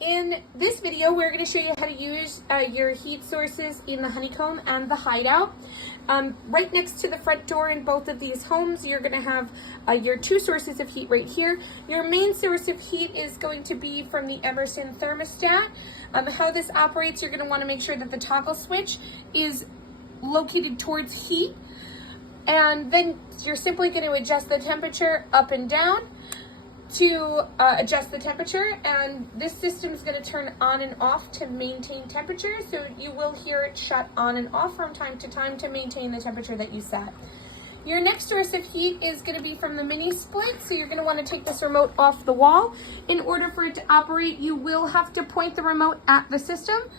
In this video, we're going to show you how to use your heat sources in the HoneyComb and the Hideout. Right next to the front door in both of these homes, you're going to have your two sources of heat right here. Your main source of heat is going to be from the Emerson thermostat. How this operates, you're going to want to make sure that the toggle switch is located towards heat. And then you're simply going to adjust the temperature up and down to adjust the temperature, and this system is going to turn on and off to maintain temperature, so you will hear it shut on and off from time to time to maintain the temperature that you set. Your next source of heat is going to be from the mini split, so you're going to want to take this remote off the wall. In order for it to operate, you will have to point the remote at the system.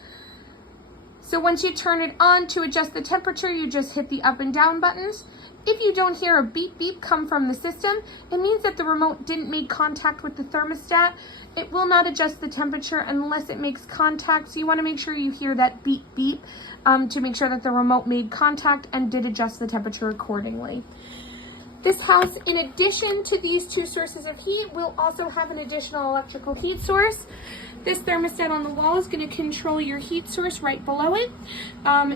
So once you turn it on to adjust the temperature, you just hit the up and down buttons. If you don't hear a beep beep come from the system, it means that the remote didn't make contact with the thermostat. It will not adjust the temperature unless it makes contact, so you want to make sure you hear that beep beep to make sure that the remote made contact and did adjust the temperature accordingly. This house, in addition to these two sources of heat, will also have an additional electrical heat source. This thermostat on the wall is going to control your heat source right below it.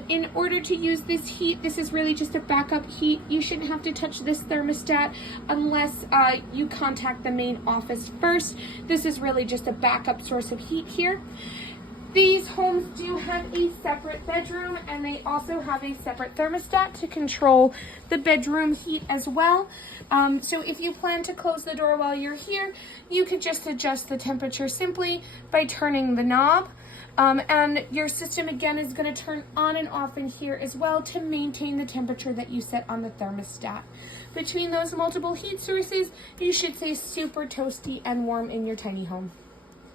In order to use this heat, this is really just a backup heat. You shouldn't have to touch this thermostat unless you contact the main office first. This is really just a backup source of heat here. These homes do have a separate bedroom, and they also have a separate thermostat to control the bedroom heat as well. So if you plan to close the door while you're here, you could just adjust the temperature simply by turning the knob. And your system again is going to turn on and off in here as well to maintain the temperature that you set on the thermostat. Between those multiple heat sources, you should stay super toasty and warm in your tiny home.